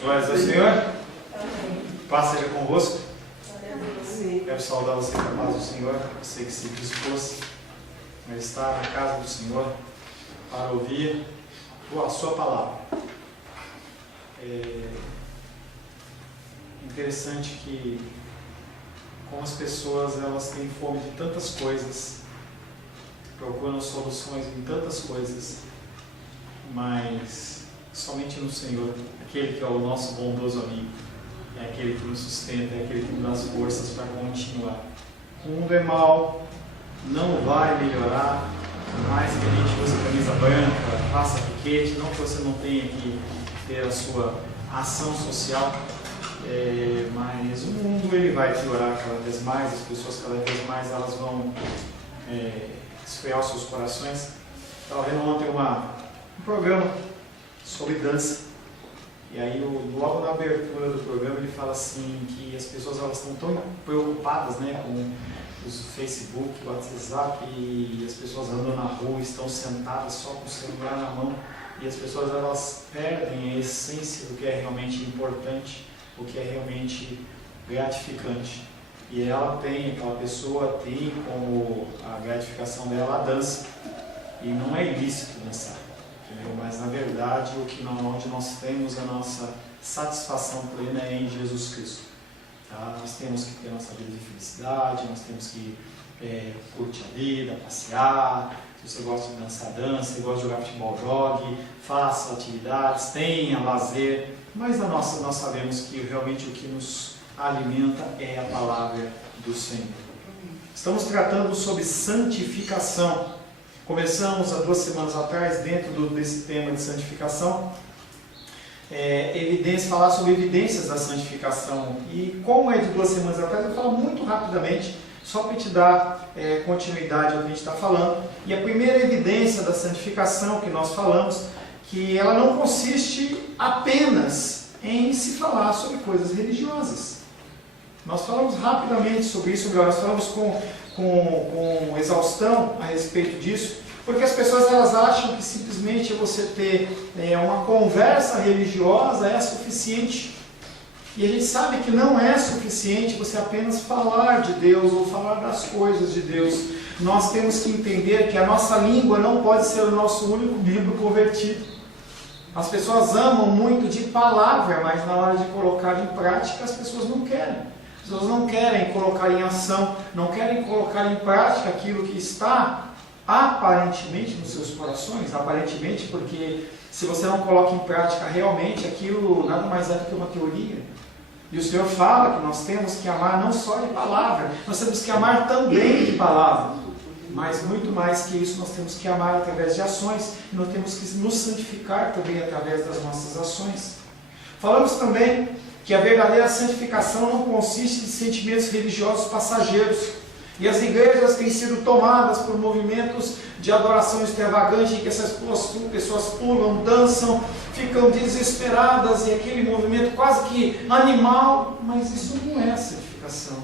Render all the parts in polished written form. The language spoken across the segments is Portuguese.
Glórias ao Senhor. Paz seja convosco. Quero saudar você com a paz do Senhor. Você que se dispôs a estar na casa do Senhor para ouvir a sua palavra. É interessante que como as pessoas elas têm fome de tantas coisas, procuram soluções em tantas coisas, mas somente no Senhor, aquele que é o nosso bondoso amigo, é aquele que nos sustenta, é aquele que nos dá as forças para continuar. O mundo é mau, não vai melhorar, por mais que a gente use camisa branca, faça piquete, não que você não tenha que ter a sua ação social, mas o mundo ele vai piorar cada vez mais, as pessoas cada vez mais elas vão esfriar os seus corações. Estava vendo ontem um programa sobre dança, e aí logo na abertura do programa ele fala assim que as pessoas elas estão tão preocupadas, né, com os Facebook, o WhatsApp, e as pessoas andam na rua, estão sentadas só com o celular na mão, e as pessoas elas perdem a essência do que é realmente importante, o que é realmente gratificante. E aquela pessoa tem como a gratificação dela a dança, e não é ilícito dançar, entendeu? Mas na verdade onde nós temos a nossa satisfação plena é em Jesus Cristo. Tá? Nós temos que ter a nossa vida de felicidade, nós temos que curtir a vida, passear. Se você gosta de dançar, dança. Se gosta de jogar futebol, jogue, faça atividades, tenha lazer. Mas nós sabemos que realmente o que nos alimenta é a palavra do Senhor. Estamos tratando sobre santificação. Começamos há 2 semanas atrás, dentro desse tema de santificação, falar sobre evidências da santificação. E como é de 2 semanas atrás, eu falo muito rapidamente, só para te dar continuidade ao que a gente está falando. E a primeira evidência da santificação que nós falamos, que ela não consiste apenas em se falar sobre coisas religiosas. Nós falamos rapidamente sobre isso, nós falamos com exaustão a respeito disso, porque as pessoas elas acham que simplesmente você ter uma conversa religiosa é suficiente. E a gente sabe que não é suficiente você apenas falar de Deus ou falar das coisas de Deus. Nós temos que entender que a nossa língua não pode ser o nosso único livro convertido. As pessoas amam muito de palavra, mas na hora de colocar em prática as pessoas não querem. As pessoas não querem colocar em ação, não querem colocar em prática aquilo que está aparentemente nos seus corações, aparentemente, porque se você não coloca em prática realmente, aquilo nada mais é do que uma teoria. E o Senhor fala que nós temos que amar não só de palavra, nós temos que amar também de palavra. Mas muito mais que isso, nós temos que amar através de ações, e nós temos que nos santificar também através das nossas ações. Falamos também que a verdadeira santificação não consiste em sentimentos religiosos passageiros. E as igrejas têm sido tomadas por movimentos de adoração extravagante, em que essas pessoas pulam, dançam, ficam desesperadas, e aquele movimento quase que animal, mas isso não é santificação.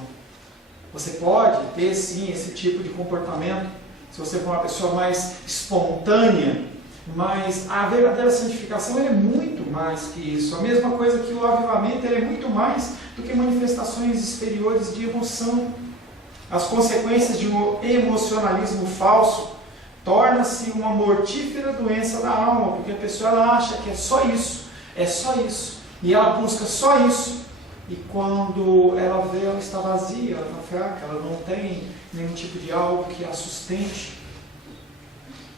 Você pode ter sim esse tipo de comportamento, se você for uma pessoa mais espontânea, mas a verdadeira santificação é muito mais que isso. A mesma coisa que o avivamento, ele é muito mais do que manifestações exteriores de emoção. As consequências de um emocionalismo falso torna-se uma mortífera doença da alma, porque a pessoa ela acha que é só isso, e ela busca só isso, e quando ela vê, ela está vazia, ela está fraca, ela não tem nenhum tipo de algo que a sustente.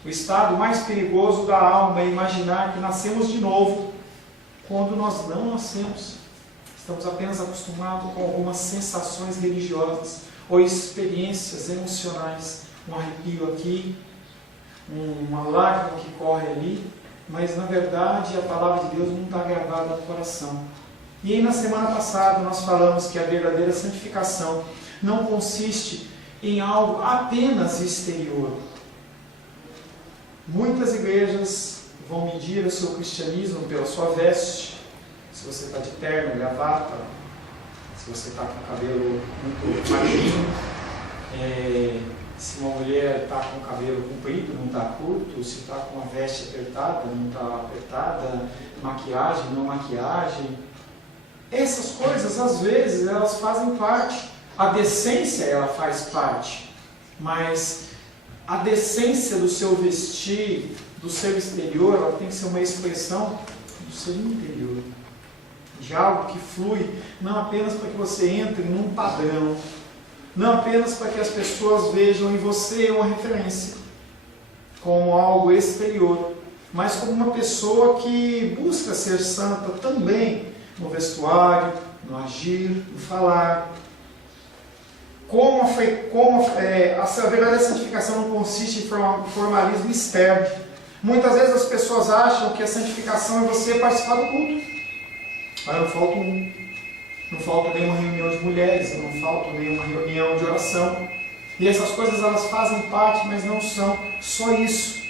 O estado mais perigoso da alma é imaginar que nascemos de novo, quando nós não nascemos. Estamos apenas acostumados com algumas sensações religiosas, ou experiências emocionais, um arrepio aqui, uma lágrima que corre ali, mas na verdade a palavra de Deus não está gravada no coração. E aí na semana passada nós falamos que a verdadeira santificação não consiste em algo apenas exterior. Muitas igrejas vão medir o seu cristianismo pela sua veste, se você está de terno, gravata, se você está com o cabelo muito magrinho, se uma mulher está com o cabelo comprido, não está curto, se está com uma veste apertada, não está apertada, maquiagem, não maquiagem. Essas coisas, às vezes, elas fazem parte. A decência, ela faz parte. Mas a decência do seu vestir, do seu exterior, ela tem que ser uma expressão do seu interior. De algo que flui, não apenas para que você entre num padrão, não apenas para que as pessoas vejam em você uma referência, como algo exterior, mas como uma pessoa que busca ser santa também no vestuário, no agir, no falar. A verdadeira santificação não consiste em formalismo externo. Muitas vezes as pessoas acham que a santificação é você participar do culto. Mas não falta nenhuma reunião de mulheres, não falta nenhuma reunião de oração. E essas coisas elas fazem parte, mas não são só isso.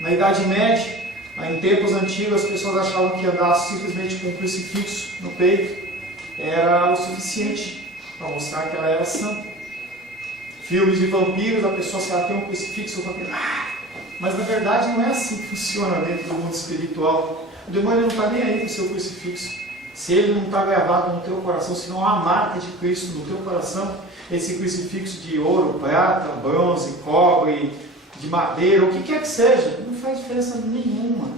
Na Idade Média, em tempos antigos, as pessoas achavam que andar simplesmente com um crucifixo no peito era o suficiente para mostrar que ela era santa. Filmes de vampiros, a pessoa, se ela tem um crucifixo, o vampiro... Mas na verdade não é assim que funciona dentro do mundo espiritual. O demônio não está nem aí com o seu crucifixo. Se ele não está gravado no teu coração, se não há a marca de Cristo no teu coração, esse crucifixo de ouro, prata, bronze, cobre, de madeira, o que quer que seja, não faz diferença nenhuma.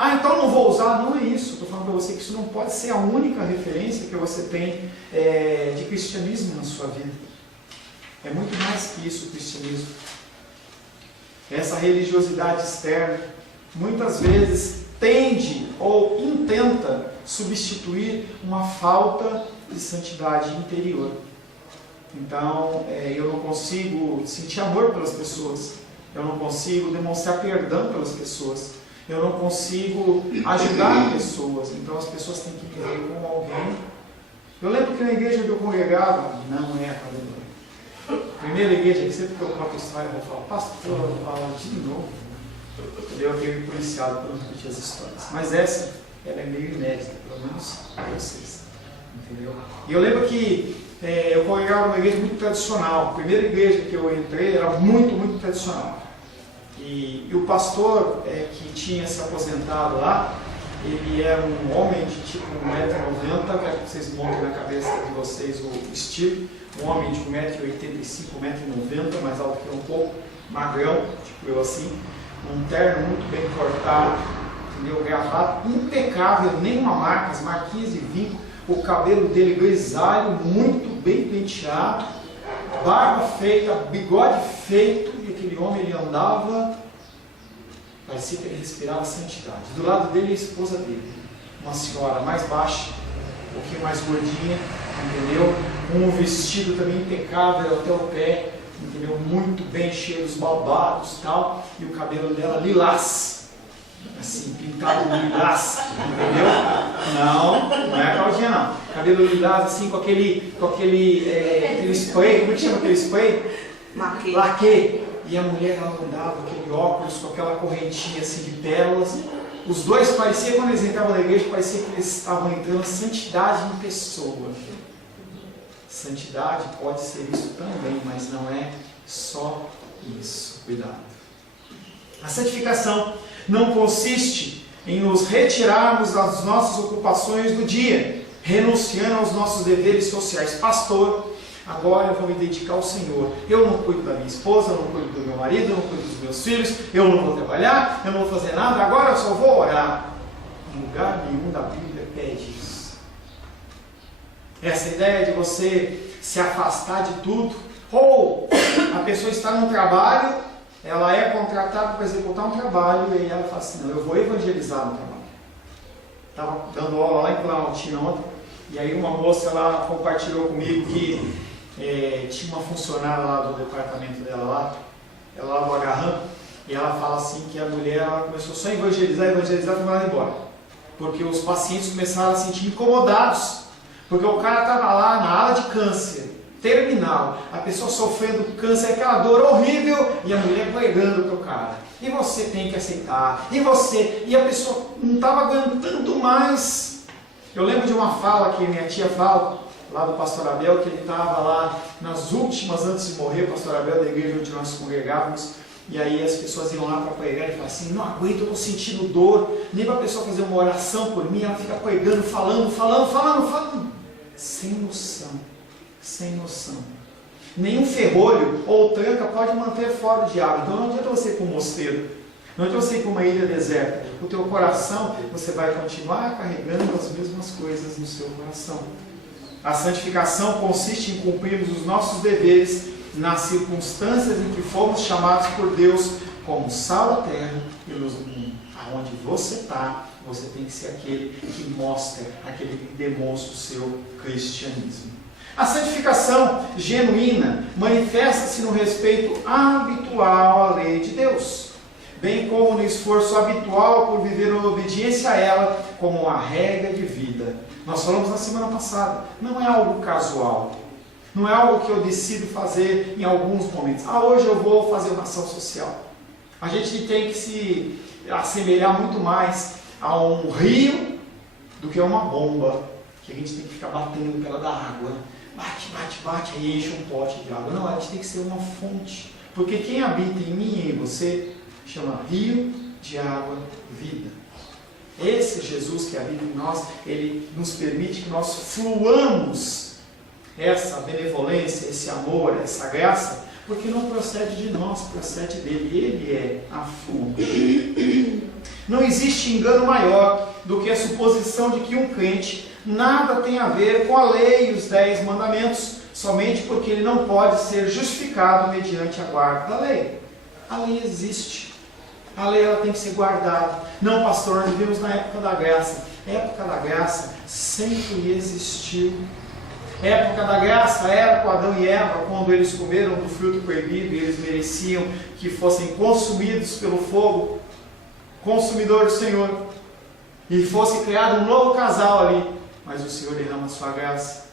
Então não vou usar, não é isso. Estou falando para você que isso não pode ser a única referência que você tem de cristianismo na sua vida. É muito mais que isso o cristianismo. Essa religiosidade externa, muitas vezes, tende ou intenta substituir uma falta de santidade interior. Então, eu não consigo sentir amor pelas pessoas, eu não consigo demonstrar perdão pelas pessoas, eu não consigo ajudar pessoas, então as pessoas têm que me ver como alguém. Eu lembro que na igreja onde eu congregava, não é a primeira igreja que sempre que eu conto a história, eu falo, pastor, eu falo de novo. Eu tenho me policiado para não repetir as histórias. Mas essa, ela é meio inédita, pelo menos para vocês. Entendeu? E eu lembro que eu congregava numa igreja muito tradicional. A primeira igreja que eu entrei era muito, muito tradicional. E o pastor que tinha se aposentado lá, ele era um homem de tipo 1,90m, quero que vocês montem na cabeça de vocês o estilo. Um homem de 1,85m, 1,90m, mais alto que eu um pouco, magrão, tipo eu assim. Um terno muito bem cortado, entendeu? Gravata impecável, nenhuma marca, as marquinhas de vinco, o cabelo dele grisalho, muito bem penteado, barba feita, bigode feito, e aquele homem ele andava, parecia que ele respirava santidade. Do lado dele a esposa dele, uma senhora mais baixa, um pouquinho mais gordinha, entendeu? Com um vestido também impecável até o pé, entendeu? Muito bem cheio dos babados e tal, e o cabelo dela lilás, assim, pintado de lilás, entendeu? Não é a Claudinha não, cabelo lilás assim, com aquele spray, como é que chama aquele spray? Laque. E a mulher ela andava com aquele óculos, com aquela correntinha assim de pérolas. Os dois pareciam, quando eles entravam na igreja, parecia que eles estavam entrando santidade em pessoa. Santidade pode ser isso também, mas não é só isso. Cuidado. A santificação não consiste em nos retirarmos das nossas ocupações do dia, renunciando aos nossos deveres sociais. Pastor, agora eu vou me dedicar ao Senhor. Eu não cuido da minha esposa, eu não cuido do meu marido, eu não cuido dos meus filhos, eu não vou trabalhar, eu não vou fazer nada, agora eu só vou orar. Em lugar nenhum da Bíblia pede isso. Essa ideia de você se afastar de tudo, ou a pessoa está num trabalho, ela é contratada para executar um trabalho, e aí ela fala assim, não, eu vou evangelizar no trabalho. Estava dando aula lá em Planaltina ontem, e aí uma moça lá compartilhou comigo que tinha uma funcionária lá do departamento dela lá, ela lá do Agarram, e ela fala assim que a mulher ela começou só a evangelizar e foi mandada embora. Porque os pacientes começaram a se sentir incomodados. Porque o cara estava lá na ala de câncer, terminal, a pessoa sofrendo câncer, aquela dor horrível, e a mulher pregando para o cara. E você tem que aceitar, e a pessoa não estava aguentando mais. Eu lembro de uma fala que minha tia fala, lá do pastor Abel, que ele estava lá nas últimas, antes de morrer, o pastor Abel da igreja onde nós congregávamos, e aí as pessoas iam lá para pregar e falavam assim, não aguento, eu estou sentindo dor, nem para a pessoa fazer uma oração por mim, ela fica pregando, falando, sem noção. Nenhum ferrolho ou tranca pode manter fora o diabo. Então não adianta você ir para um mosteiro, não adianta você ir para uma ilha deserta. O teu coração, você vai continuar carregando as mesmas coisas no seu coração. A santificação consiste em cumprirmos os nossos deveres nas circunstâncias em que fomos chamados por Deus como sal da terra e luz do mundo. Aonde você está, você tem que ser aquele que mostra, aquele que demonstra o seu cristianismo. A santificação genuína manifesta-se no respeito habitual à lei de Deus, bem como no esforço habitual por viver uma obediência a ela como uma regra de vida. Nós falamos na semana passada, não é algo casual, não é algo que eu decido fazer em alguns momentos. Hoje eu vou fazer uma ação social. A gente tem que se assemelhar muito mais a um rio do que a uma bomba, que a gente tem que ficar batendo pela da água. Bate, aí enche um pote de água. Não, a gente tem que ser uma fonte. Porque quem habita em mim e em você chama rio de água vida. Esse Jesus que habita em nós, ele nos permite que nós fluamos essa benevolência, esse amor, essa graça, porque não procede de nós, procede dele. Ele é a fonte. Não existe engano maior do que a suposição de que um crente nada tem a ver com a lei e os 10 mandamentos, somente porque ele não pode ser justificado mediante a guarda da lei. A lei existe. A lei ela tem que ser guardada. Não, pastor, nós vivemos na época da graça. A época da graça sempre existiu. A época da graça era com Adão e Eva, quando eles comeram do fruto proibido e eles mereciam que fossem consumidos pelo fogo consumidor do Senhor. E fosse criado um novo casal ali. Mas o Senhor derrama a sua graça.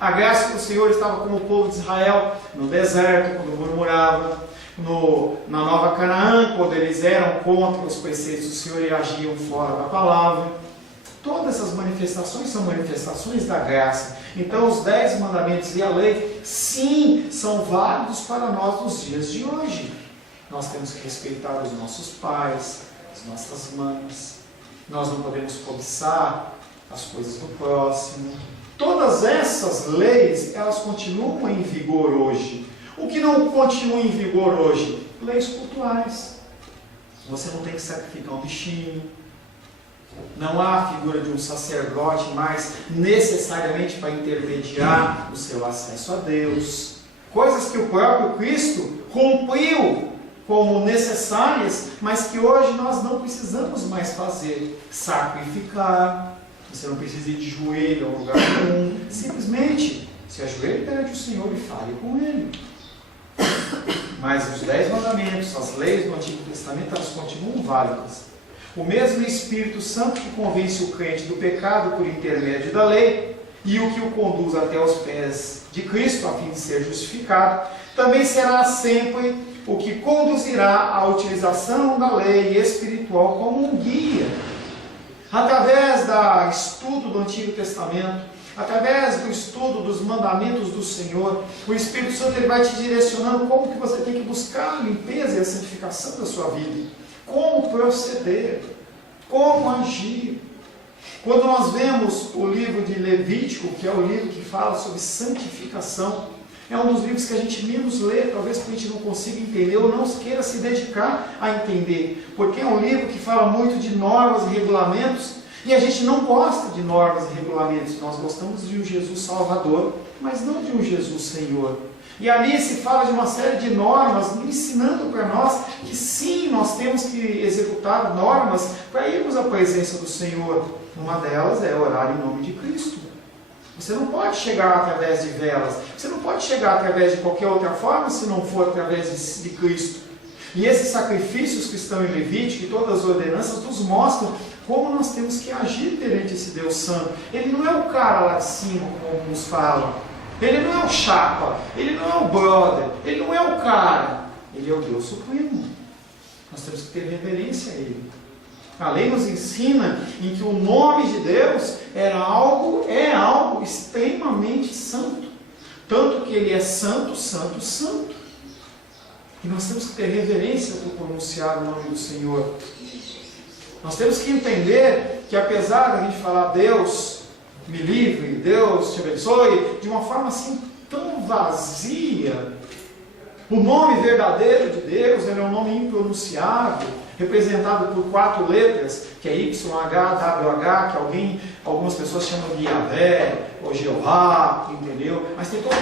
A graça do Senhor estava com o povo de Israel no deserto, quando murmurava, na Nova Canaã, quando eles eram contra os preceitos do Senhor e agiam fora da palavra. Todas essas manifestações são manifestações da graça. Então os 10 mandamentos e a lei, sim, são válidos para nós nos dias de hoje. Nós temos que respeitar os nossos pais, as nossas mães. Nós não podemos cobiçar as coisas do próximo. Todas essas leis, elas continuam em vigor hoje. O que não continua em vigor hoje? Leis culturais. Você não tem que sacrificar um bichinho. Não há a figura de um sacerdote mais necessariamente para intermediar o seu acesso a Deus. Coisas que o próprio Cristo cumpriu como necessárias, mas que hoje nós não precisamos mais fazer. Sacrificar. Você não precisa ir de joelho a lugar nenhum. Simplesmente se ajoelhe perante o Senhor e fale com Ele. Mas os 10 mandamentos, as leis do Antigo Testamento, elas continuam válidas. O mesmo Espírito Santo que convence o crente do pecado por intermédio da lei e o que o conduz até os pés de Cristo a fim de ser justificado, também será sempre o que conduzirá à utilização da lei espiritual como um guia. Através do estudo do Antigo Testamento, através do estudo dos mandamentos do Senhor, o Espírito Santo ele vai te direcionando como que você tem que buscar a limpeza e a santificação da sua vida, como proceder, como agir. Quando nós vemos o livro de Levítico, que é o livro que fala sobre santificação, é um dos livros que a gente menos lê, talvez porque a gente não consiga entender ou não queira se dedicar a entender, porque é um livro que fala muito de normas e regulamentos, e a gente não gosta de normas e regulamentos. Nós gostamos de um Jesus Salvador, mas não de um Jesus Senhor. E ali se fala de uma série de normas, ensinando para nós que sim, nós temos que executar normas para irmos à presença do Senhor. Uma delas é orar em nome de Cristo. Você não pode chegar através de velas, você não pode chegar através de qualquer outra forma se não for através de Cristo. E esses sacrifícios que estão em Levítico e todas as ordenanças nos mostram como nós temos que agir perante esse Deus Santo. Ele não é o cara lá de cima, como nos falam. Ele não é o chapa, ele não é o brother, ele não é o cara. Ele é o Deus Supremo. Nós temos que ter reverência a Ele. A lei nos ensina em que o nome de Deus é algo extremamente santo. Tanto que ele é santo, santo, santo. E nós temos que ter reverência por pronunciar o nome do Senhor. Nós temos que entender que apesar da gente falar Deus me livre, Deus te abençoe, de uma forma assim tão vazia, o nome verdadeiro de Deus, ele é um nome impronunciável, representado por 4 letras, que é YHWH, que algumas pessoas chamam de Yahvé, ou Jeová, entendeu? Mas tem toda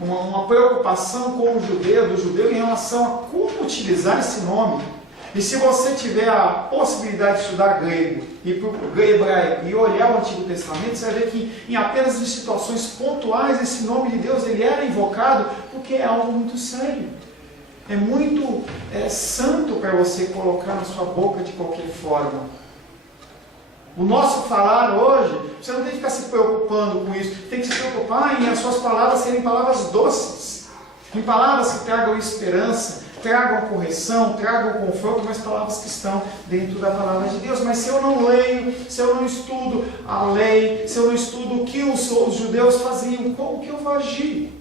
uma preocupação com do judeu em relação a como utilizar esse nome. E se você tiver a possibilidade de estudar grego, e para o hebraico, e olhar o Antigo Testamento, você vai ver que em apenas em situações pontuais, esse nome de Deus ele era invocado, porque é algo muito sério. É muito santo para você colocar na sua boca de qualquer forma. O nosso falar hoje, você não tem que ficar se preocupando com isso, tem que se preocupar em as suas palavras serem palavras doces, em palavras que tragam esperança, tragam correção, tragam conforto, mas palavras que estão dentro da palavra de Deus. Mas se eu não leio, se eu não estudo a lei, se eu não estudo o que os judeus faziam, como que eu vou agir?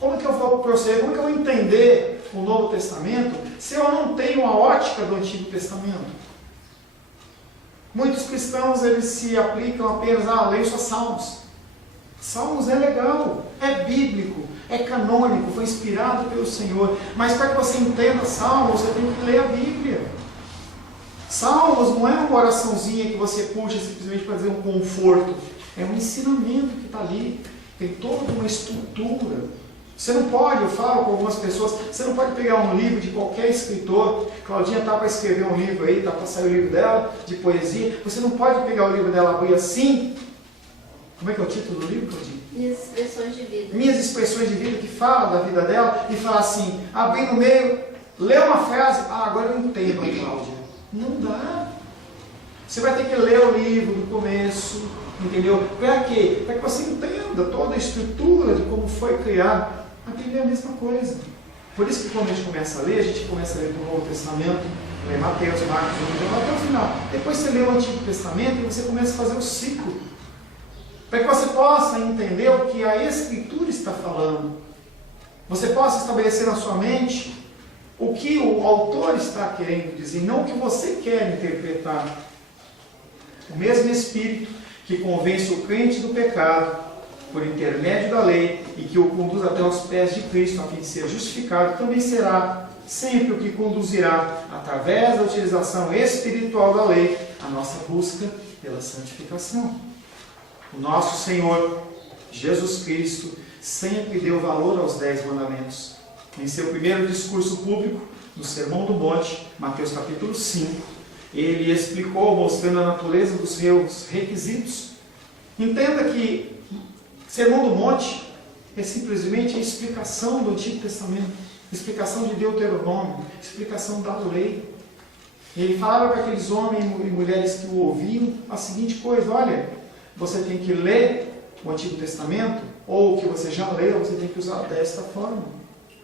Como que eu vou proceder? Como que eu vou entender o Novo Testamento se eu não tenho a ótica do Antigo Testamento? Muitos cristãos eles se aplicam apenas a ler só Salmos. Salmos é legal, é bíblico, é canônico, foi inspirado pelo Senhor. Mas para que você entenda Salmos, você tem que ler a Bíblia. Salmos não é uma oraçãozinha que você puxa simplesmente para dizer um conforto. É um ensinamento que está ali. Tem toda uma estrutura. Você não pode, eu falo com algumas pessoas, você não pode pegar um livro de qualquer escritor. Claudinha está para escrever um livro aí, está para sair o livro dela, de poesia. Você não pode pegar o livro dela, abrir assim. Como é que é o título do livro, Claudinha? Minhas expressões de vida. Minhas expressões de vida, que fala da vida dela, e fala assim, abrir no meio, lê uma frase, agora eu entendo, Cláudia. Não dá. Você vai ter que ler o livro do começo, entendeu? Para quê? Para que você entenda toda a estrutura de como foi criado. A Bíblia é a mesma coisa. Por isso que quando a gente começa a gente começa a ler do Novo Testamento, lê Mateus, Marcos, João, até o final. Depois você lê o Antigo Testamento e você começa a fazer o ciclo. Para que você possa entender o que a Escritura está falando. Você possa estabelecer na sua mente o que o autor está querendo dizer, não o que você quer interpretar. O mesmo Espírito que convence o crente do pecado por intermédio da lei e que o conduz até os pés de Cristo a fim de ser justificado, também será sempre o que conduzirá, através da utilização espiritual da lei, a nossa busca pela santificação. O nosso Senhor, Jesus Cristo, sempre deu valor aos 10 mandamentos. Em seu primeiro discurso público, no Sermão do Monte, Mateus capítulo 5, ele explicou, mostrando a natureza dos seus requisitos. Entenda que Sermão do Monte é simplesmente a explicação do Antigo Testamento, explicação de Deuteronômio, explicação da lei. Ele falava para aqueles homens e mulheres que o ouviam a seguinte coisa: olha, você tem que ler o Antigo Testamento, ou o que você já leu, você tem que usar desta forma.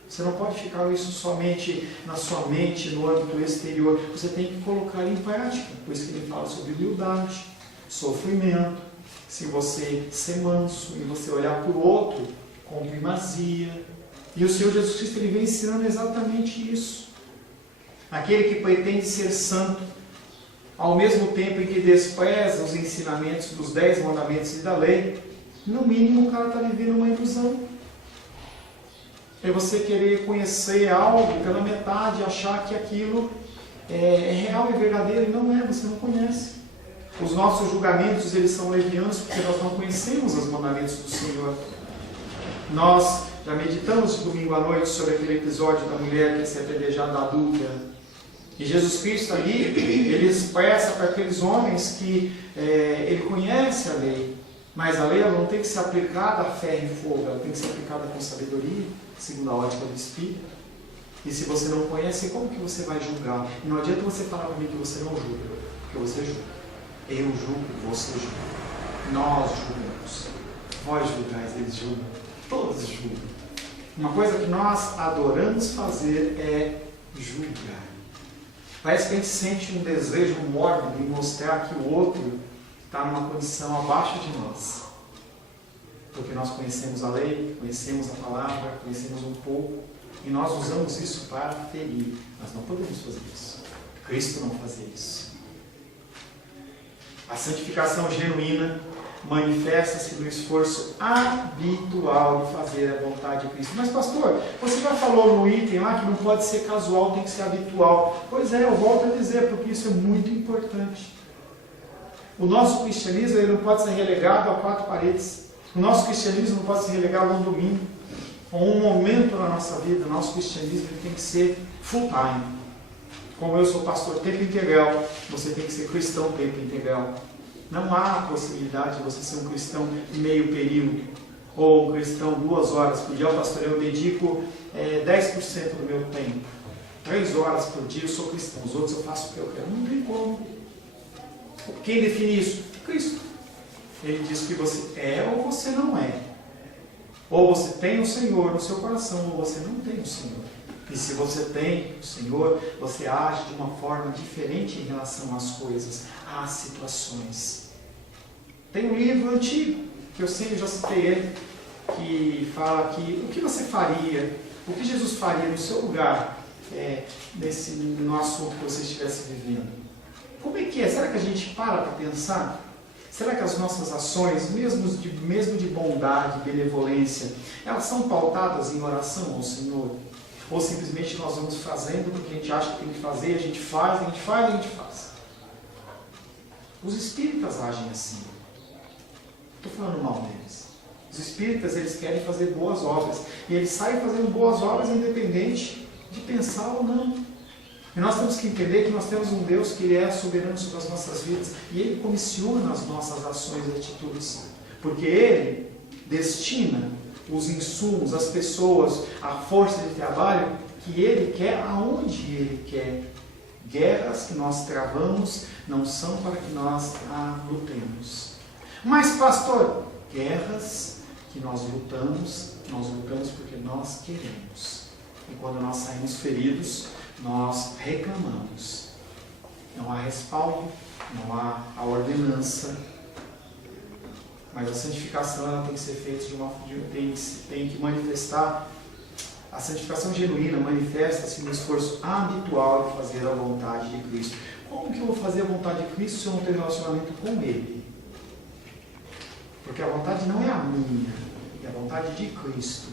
Você não pode ficar isso somente na sua mente, no âmbito exterior. Você tem que colocar em prática. Por isso que ele fala sobre humildade, sofrimento, se você ser manso e você olhar para o outro com primazia. E o Senhor Jesus Cristo ele vem ensinando exatamente isso. Aquele que pretende ser santo, ao mesmo tempo em que despreza os ensinamentos dos 10 mandamentos e da lei, no mínimo o cara está vivendo uma ilusão. É você querer conhecer algo pela metade, achar que aquilo é real e verdadeiro, e não é, você não conhece. Os nossos julgamentos eles são levianos porque nós não conhecemos os mandamentos do Senhor. Nós já meditamos de domingo à noite sobre aquele episódio da mulher que ia ser apedrejada adúltera. E Jesus Cristo ali, ele expressa para aqueles homens que ele conhece a lei, mas a lei ela não tem que ser aplicada a ferro e fogo, ela tem que ser aplicada com sabedoria, segundo a ótica do Espírito. E se você não conhece, como que você vai julgar? E não adianta você falar para mim que você não julga, porque você julga. Eu julgo, você julga. Nós julgamos. Vós julgais, eles julgam. Todos julgam. Uma coisa que nós adoramos fazer é julgar. Parece que a gente sente um desejo mórbido em mostrar que o outro está numa condição abaixo de nós. Porque nós conhecemos a lei, conhecemos a palavra, conhecemos um pouco, e nós usamos isso para ferir. Nós não podemos fazer isso. Cristo não fazia isso. A santificação genuína manifesta-se no esforço habitual de fazer a vontade de Cristo. Mas pastor, você já falou no item lá que não pode ser casual, tem que ser habitual. Pois é, eu volto a dizer, porque isso é muito importante. O nosso cristianismo ele não pode ser relegado a 4 paredes. O nosso cristianismo não pode ser relegado a um domingo, a um momento na nossa vida. O nosso cristianismo ele tem que ser full time. Como eu sou pastor tempo integral, você tem que ser cristão tempo integral. Não há possibilidade de você ser um cristão meio período, ou um cristão 2 horas por dia. Pastor, eu dedico 10% do meu tempo. 3 horas por dia eu sou cristão, os outros eu faço o que eu quero. Não tem como. Quem define isso? Cristo. Ele diz que você é ou você não é. Ou você tem o Senhor no seu coração, ou você não tem o Senhor. E se você tem o Senhor, você age de uma forma diferente em relação às coisas, às situações. Tem um livro antigo, que eu sei, eu já citei ele, que fala que o que você faria, o que Jesus faria no seu lugar, no assunto que você estivesse vivendo. Como é que é? Será que a gente para pensar? Será que as nossas ações, mesmo de bondade, benevolência, elas são pautadas em oração ao Senhor? Ou simplesmente nós vamos fazendo porque a gente acha que tem que fazer, a gente faz, a gente faz, a gente faz. Os espíritas agem assim. Estou falando mal deles. Os espíritas, eles querem fazer boas obras. E eles saem fazendo boas obras independente de pensar ou não. E nós temos que entender que nós temos um Deus que Ele é soberano sobre as nossas vidas. E Ele comissiona as nossas ações e atitudes. Porque Ele destina os insumos, as pessoas, a força de trabalho que Ele quer, aonde Ele quer. Guerras que nós travamos não são para que nós lutemos. Mas, pastor, guerras que nós lutamos porque nós queremos. E quando nós saímos feridos, nós reclamamos. Não há respaldo, não há a ordenança. Mas a santificação ela tem que ser feita tem que manifestar. A santificação genuína manifesta-se no esforço habitual de fazer a vontade de Cristo. Como que eu vou fazer a vontade de Cristo se eu não tenho relacionamento com Ele? Porque a vontade não é a minha, é a vontade de Cristo.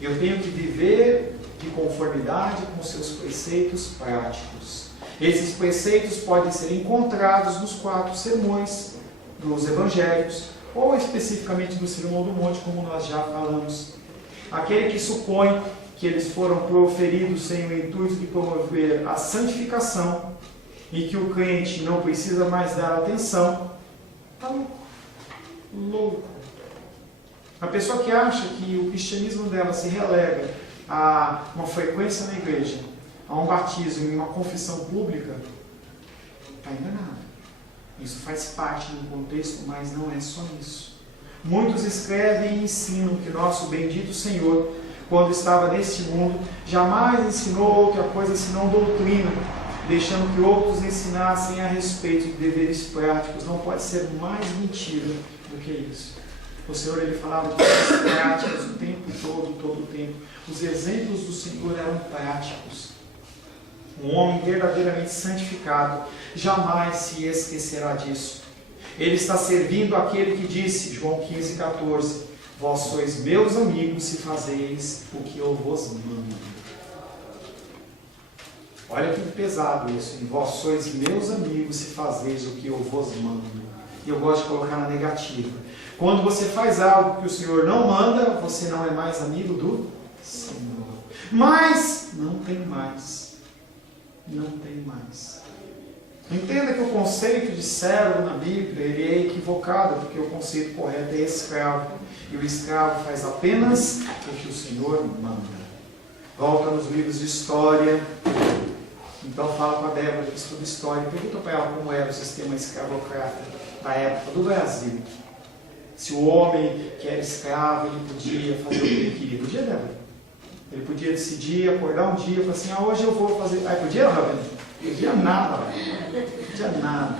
Eu tenho que viver de conformidade com os seus preceitos práticos. Esses preceitos podem ser encontrados nos 4 sermões dos evangelhos, ou especificamente do Sermão do Monte, como nós já falamos. Aquele que supõe que eles foram proferidos sem o intuito de promover a santificação e que o crente não precisa mais dar atenção, está louco. A pessoa que acha que o cristianismo dela se relega a uma frequência na igreja, a um batismo e uma confissão pública, está enganado. Isso faz parte de um contexto, mas não é só isso. Muitos escrevem e ensinam que nosso bendito Senhor, quando estava neste mundo, jamais ensinou outra coisa senão doutrina, deixando que outros ensinassem a respeito de deveres práticos. Não pode ser mais mentira do que isso. O Senhor ele falava de coisas práticas o tempo todo o tempo. Os exemplos do Senhor eram práticos. Um homem verdadeiramente santificado jamais se esquecerá disso. Ele está servindo aquele que disse, João 15,14, vós sois meus amigos se fazeis o que eu vos mando. Olha que pesado isso, vós sois meus amigos se fazeis o que eu vos mando. E eu gosto de colocar na negativa. Quando você faz algo que o Senhor não manda, você não é mais amigo do Senhor. Mas não tem mais. Não tem mais. Entenda que o conceito de servo na Bíblia ele é equivocado, porque o conceito correto é escravo. E o escravo faz apenas o que o Senhor manda. Volta nos livros de história. Então fala com a Débora que estuda história. Pergunta para ela como era o sistema escravocrata da época do Brasil. Se o homem que era escravo, ele podia fazer o que ele queria. Podia, Débora? Ele podia decidir, acordar um dia e falar assim, hoje eu vou fazer... podia, Rabino? Podia nada, podia nada.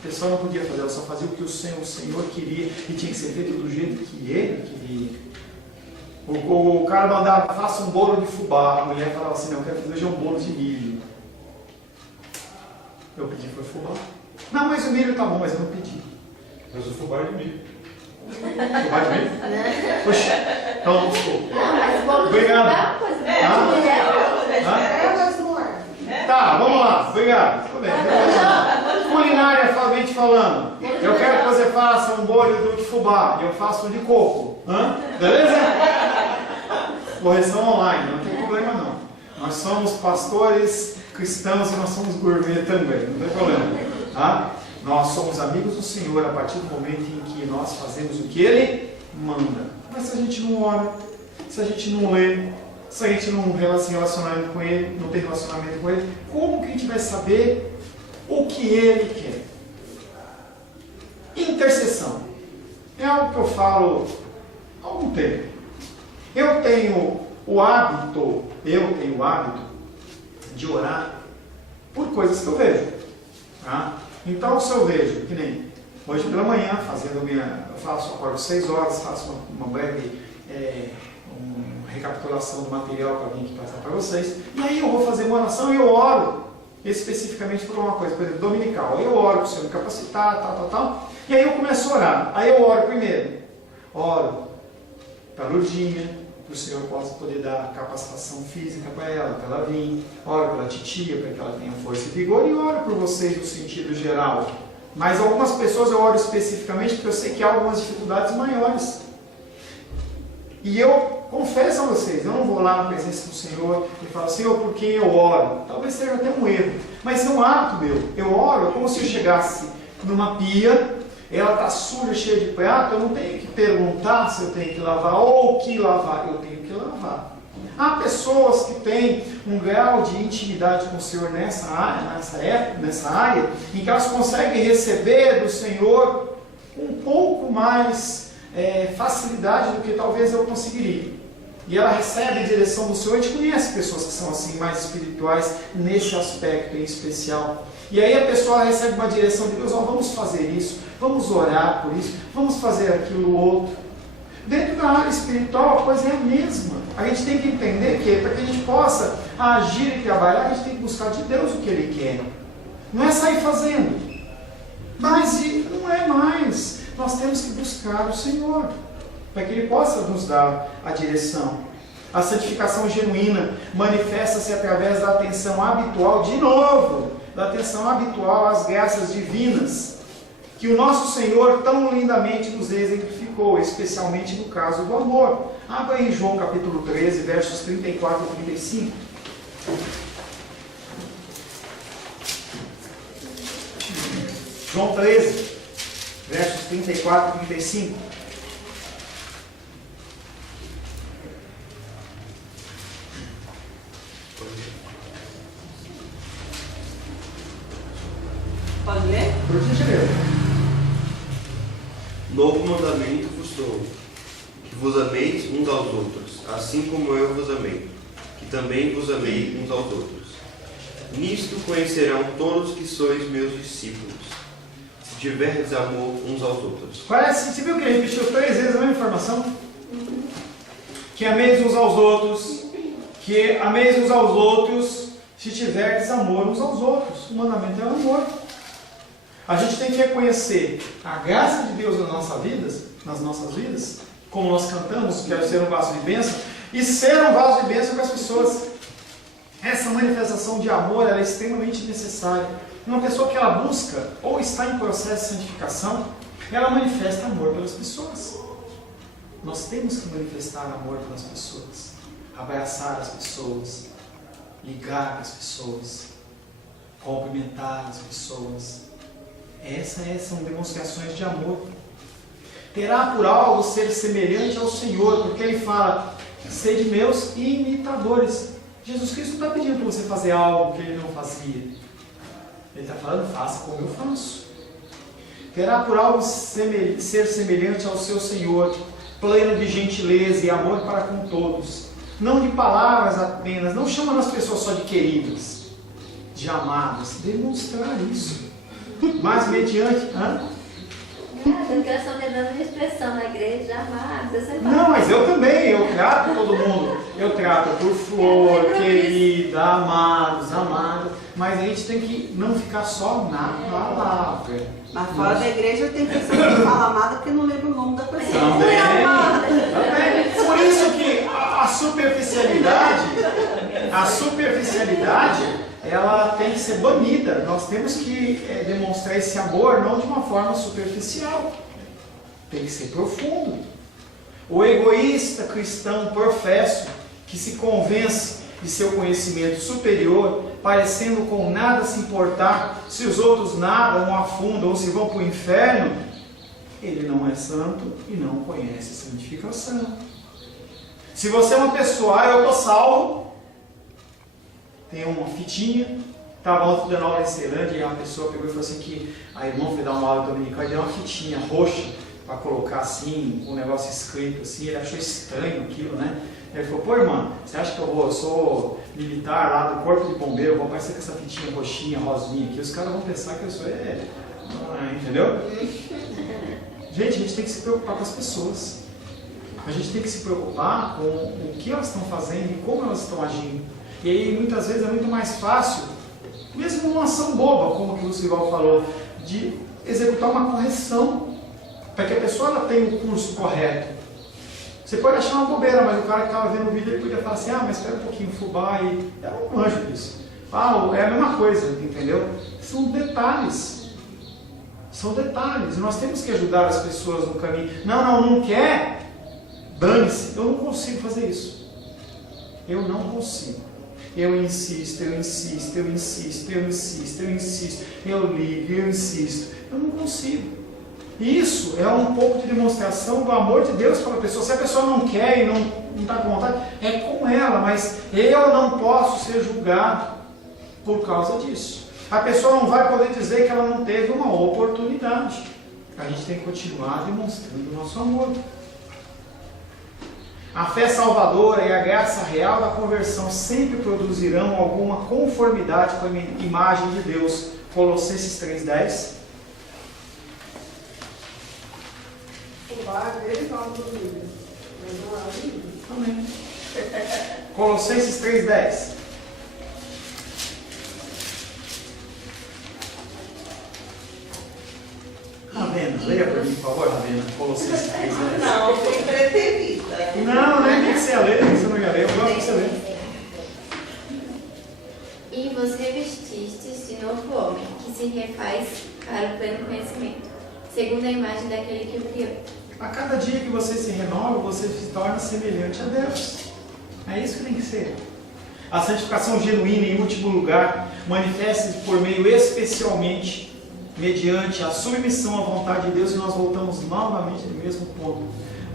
A pessoa não podia fazer, ela só fazia o que o Senhor queria e tinha que ser feito do jeito que Ele queria. O cara mandava, faça um bolo de fubá. A mulher falava assim, não, eu quero fazer hoje um bolo de milho. Eu pedi foi fubá. Não, mas o milho tá bom, mas eu não pedi. Mas o fubá é de milho. Fubá de milho? Poxa, então não ficou. Não, mas bolo de Obrigado. fubá é uma coisa. Tá, vamos lá, obrigado. Tudo bem. Culinariamente falando, eu quero que você faça um bolo de fubá e eu faço um de coco. Beleza? Correção online, não tem problema não. Nós somos pastores cristãos e nós somos gourmet também, não tem problema. Tá? Nós somos amigos do Senhor a partir do momento em que nós fazemos o que Ele manda. Mas se a gente não ora, se a gente não lê, se a gente não tem relacionamento com Ele, como que a gente vai saber o que Ele quer? Intercessão. É algo que eu falo há algum tempo. Eu tenho o hábito de orar por coisas que eu vejo. Tá? Então, se eu vejo, que nem hoje pela manhã, acordo 6 horas, faço uma breve recapitulação do material para vir aqui passar para vocês, e aí eu vou fazer uma oração e eu oro especificamente por uma coisa, por exemplo, dominical. Aí eu oro para o Senhor me capacitar, tal, e aí eu começo a orar. Aí eu oro primeiro, oro para a Lourdinha, que o Senhor possa poder dar capacitação física para ela vir, oro pela titia, para que ela tenha força e vigor, e oro por vocês no sentido geral. Mas algumas pessoas eu oro especificamente porque eu sei que há algumas dificuldades maiores. E eu confesso a vocês, eu não vou lá na presença do Senhor e falo, Senhor, por quem eu oro? Talvez seja até um erro, mas é um ato meu. Eu oro, é como se eu chegasse numa pia, ela está suja, cheia de prato, eu não tenho que perguntar se eu tenho que lavar ou o que lavar, eu tenho que lavar. Há pessoas que têm um grau de intimidade com o Senhor nessa área, em que elas conseguem receber do Senhor um pouco mais facilidade do que talvez eu conseguiria. E ela recebe a direção do Senhor. A gente conhece pessoas que são assim mais espirituais nesse aspecto em especial. E aí a pessoa recebe uma direção de Deus, vamos fazer isso, vamos orar por isso, vamos fazer aquilo outro. Dentro da área espiritual a coisa é a mesma. A gente tem que entender que para que a gente possa agir e trabalhar, a gente tem que buscar de Deus o que Ele quer. Não é sair fazendo. Mas não é mais. Nós temos que buscar o Senhor, para que Ele possa nos dar a direção. A santificação genuína manifesta-se através da atenção habitual, de novo, da atenção habitual às graças divinas, que o nosso Senhor tão lindamente nos exemplificou, especialmente no caso do amor. Abra em João capítulo 13, versos 34 e 35. João 13, versos 34 e 35. Pode ler? Por gentileza. Novo mandamento vos dou, que vos ameis uns aos outros, assim como eu vos amei, que também vos amei uns aos outros. Nisto conhecerão todos que sois meus discípulos, se tiverdes amor uns aos outros. Parece, você viu que ele repetiu 3 vezes a mesma informação? Que ameis uns aos outros, que ameis uns aos outros, se tiverdes amor uns aos outros. O mandamento é o amor. A gente tem que reconhecer a graça de Deus nas nossas vidas, como nós cantamos, quero ser um vaso de bênção, e ser um vaso de bênção para as pessoas. Essa manifestação de amor ela é extremamente necessária. Uma pessoa que ela busca ou está em processo de santificação, ela manifesta amor pelas pessoas. Nós temos que manifestar amor pelas pessoas, abraçar as pessoas, ligar as pessoas, cumprimentar as pessoas. Essas são demonstrações de amor. Terá por algo ser semelhante ao Senhor, porque Ele fala, sede meus imitadores. Jesus Cristo não está pedindo para você fazer algo que Ele não fazia. Ele está falando, faça como eu faço. Terá por algo ser semelhante ao seu Senhor, pleno de gentileza e amor para com todos. Não de palavras apenas, não chamando as pessoas só de queridas, de amadas. Demonstrar isso. Mas mediante... Hã? Nada, que eu só me dando uma expressão na igreja, amados. Eu sempre Não, mas eu também, eu trato todo mundo. Eu trato por flor, querida, amados, amadas. Mas a gente tem que não ficar só na palavra. Mas fora da igreja tem pessoas que falam amada porque não lembra o nome da pessoa. Também. Por isso que a superficialidade, ela tem que ser banida. Nós temos que demonstrar esse amor não de uma forma superficial. Tem que ser profundo. O egoísta cristão professo, que se convence de seu conhecimento superior, parecendo com nada se importar se os outros nadam ou afundam ou se vão para o inferno, ele não é santo e não conhece a santificação. Se você é uma pessoa, eu estou salvo, tem uma fitinha, estava ontem dando aula em Ceilândia e uma pessoa pegou e falou assim que a irmã foi dar uma aula dominical e deu uma fitinha roxa para colocar assim, com um negócio escrito assim, ele achou estranho aquilo, né? Ele falou, pô irmã, você acha que eu sou militar lá do corpo de bombeiro, eu vou aparecer com essa fitinha roxinha, rosinha aqui, os caras vão pensar que eu sou, entendeu? Gente, a gente tem que se preocupar com as pessoas. A gente tem que se preocupar com o que elas estão fazendo e como elas estão agindo. E aí, muitas vezes, é muito mais fácil, mesmo uma ação boba, como que o Lucival falou, de executar uma correção, para que a pessoa ela tenha o curso correto. Você pode achar uma bobeira, mas o cara que estava vendo o vídeo, ele podia falar assim, mas espera um pouquinho, fubá, e eu não manjo disso. É a mesma coisa, entendeu? São detalhes. São detalhes. E nós temos que ajudar as pessoas no caminho. Não quer? Dane-se. Eu não consigo fazer isso. Eu não consigo. Eu insisto, eu ligo, eu insisto. Eu não consigo. Isso é um pouco de demonstração do amor de Deus para a pessoa. Se a pessoa não quer e não está com vontade, é com ela, mas eu não posso ser julgado por causa disso. A pessoa não vai poder dizer que ela não teve uma oportunidade. A gente tem que continuar demonstrando o nosso amor. A fé salvadora e a graça real da conversão sempre produzirão alguma conformidade com a imagem de Deus. Colossenses 3,10. Amém. Colossenses 3,10. Ravena, leia para mim, por favor, Ravena. Colossenses 3,10. Não, foi preterida. Não, nem tem que ser a ler, você não ia ler, eu gosto que você lê. E vos revestistes de novo homem, que se refaz para o pleno conhecimento, segundo a imagem daquele que o criou. A cada dia que você se renova, você se torna semelhante a Deus. É isso que tem que ser. A santificação genuína, em último lugar, manifesta-se por meio especialmente mediante a submissão à vontade de Deus, e nós voltamos novamente no mesmo ponto.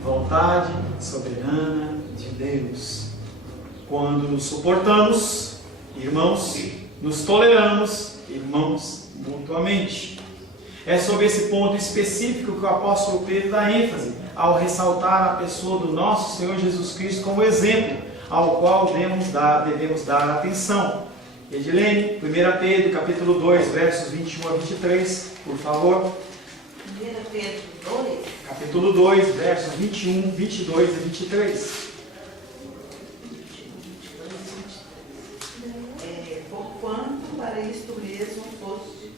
Vontade soberana de Deus. Quando nos suportamos, irmãos, nos toleramos, irmãos, mutuamente. É sobre esse ponto específico que o apóstolo Pedro dá ênfase, ao ressaltar a pessoa do nosso Senhor Jesus Cristo como exemplo, ao qual devemos dar atenção. Edilene, 1 Pedro, capítulo 2, versos 21 a 23, por favor. 1 Pedro 2. Capítulo 2, versos 21, 22 e 23. Porquanto para isto mesmo fostes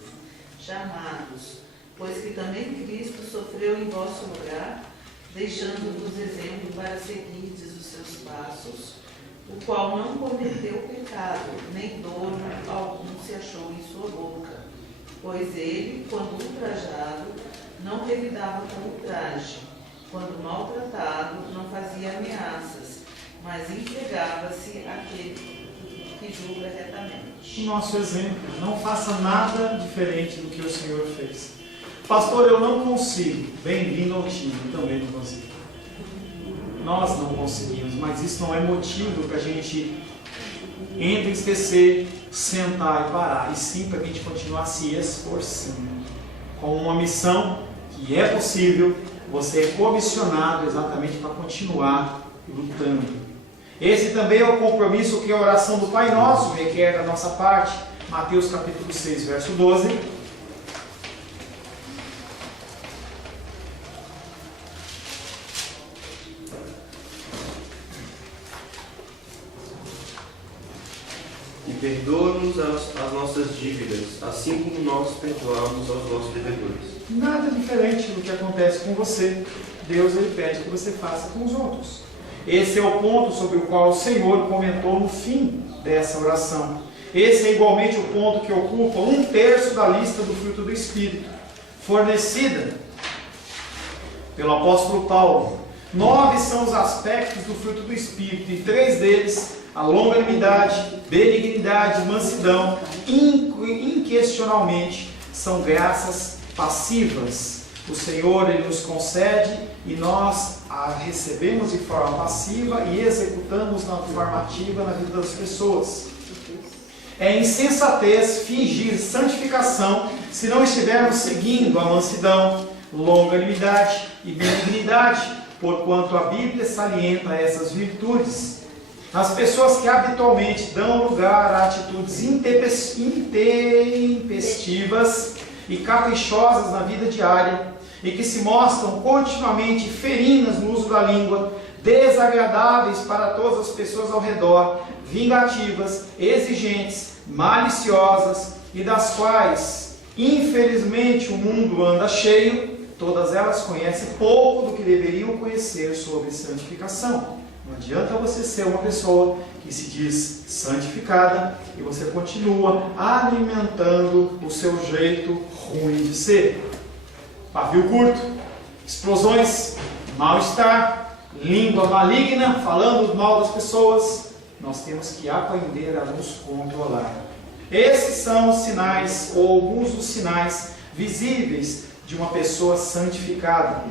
chamados, pois que também Cristo sofreu em vosso lugar, deixando-vos exemplo para seguirdes os seus passos, o qual não cometeu pecado, nem dolo algum se achou em sua boca. Pois ele, quando ultrajado, não revidava com ultraje, quando maltratado, não fazia ameaças, mas entregava-se àquele que julga retamente. Nosso exemplo, não faça nada diferente do que o Senhor fez. Pastor, eu não consigo. Bem-vindo ao time, eu também não consigo. Nós não conseguimos, mas isso não é motivo para a gente entristecer, sentar e parar, e sim para a gente continuar se esforçando com uma missão que é possível. Você é comissionado exatamente para continuar lutando. Esse também é o compromisso que a oração do Pai Nosso requer da nossa parte. Mateus capítulo 6, verso 12. Perdoa-nos as nossas dívidas, assim como nós perdoamos aos nossos devedores. Nada diferente do que acontece com você. Deus ele pede que você faça com os outros. Esse é o ponto sobre o qual o Senhor comentou no fim dessa oração. Esse é igualmente o ponto que ocupa 1/3 da lista do fruto do Espírito, fornecida pelo apóstolo Paulo. 9 são os aspectos do fruto do Espírito, e 3 deles, a longanimidade, benignidade, mansidão, inquestionalmente, são graças passivas. O Senhor ele nos concede e nós a recebemos de forma passiva e executamos na forma ativa na vida das pessoas. É insensatez fingir santificação se não estivermos seguindo a mansidão, longanimidade e benignidade, porquanto a Bíblia salienta essas virtudes. As pessoas que habitualmente dão lugar a atitudes intempestivas e caprichosas na vida diária, e que se mostram continuamente ferinas no uso da língua, desagradáveis para todas as pessoas ao redor, vingativas, exigentes, maliciosas, e das quais, infelizmente, o mundo anda cheio, todas elas conhecem pouco do que deveriam conhecer sobre santificação. Não adianta você ser uma pessoa que se diz santificada e você continua alimentando o seu jeito ruim de ser. Pavio curto, explosões, mal-estar, língua maligna, falando mal das pessoas. Nós temos que aprender a nos controlar. Esses são os sinais, ou alguns dos sinais visíveis de uma pessoa santificada.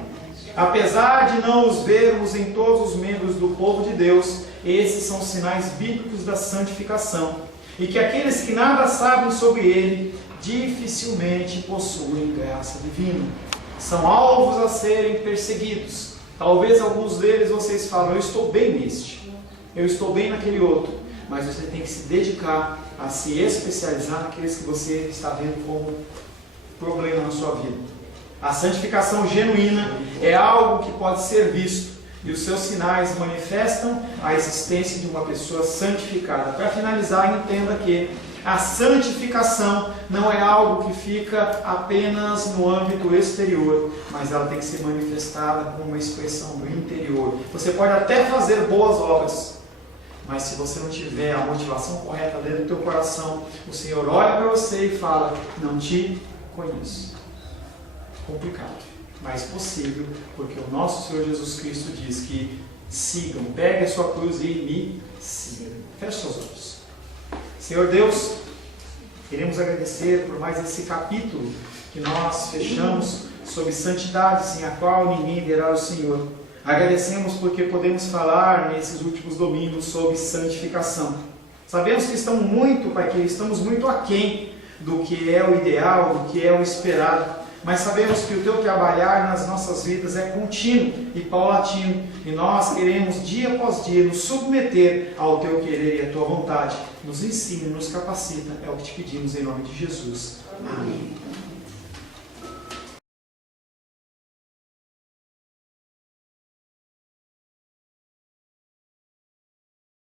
Apesar de não os vermos em todos os membros do povo de Deus, esses são sinais bíblicos da santificação. E que aqueles que nada sabem sobre ele, dificilmente possuem graça divina. São alvos a serem perseguidos. Talvez alguns deles vocês falam, eu estou bem neste, eu estou bem naquele outro. Mas você tem que se dedicar a se especializar naqueles que você está vendo como problema na sua vida. A santificação genuína é algo que pode ser visto, e os seus sinais manifestam a existência de uma pessoa santificada. Para finalizar, entenda que a santificação não é algo que fica apenas no âmbito exterior, mas ela tem que ser manifestada como uma expressão do interior. Você pode até fazer boas obras, mas se você não tiver a motivação correta dentro do teu coração, o Senhor olha para você e fala, não te conheço. Complicado, mas possível, porque o nosso Senhor Jesus Cristo diz que sigam, peguem a sua cruz e me sigam. Feche seus olhos. Senhor Deus, queremos agradecer por mais esse capítulo que nós fechamos sobre santidade, sem a qual ninguém verá o Senhor. Agradecemos porque podemos falar nesses últimos domingos sobre santificação. Sabemos que estamos muito aquém do que é o ideal, do que é o esperado. Mas sabemos que o teu trabalhar nas nossas vidas é contínuo e paulatino, e nós queremos dia após dia nos submeter ao teu querer e à tua vontade. Nos ensina, nos capacita, é o que te pedimos em nome de Jesus. Amém.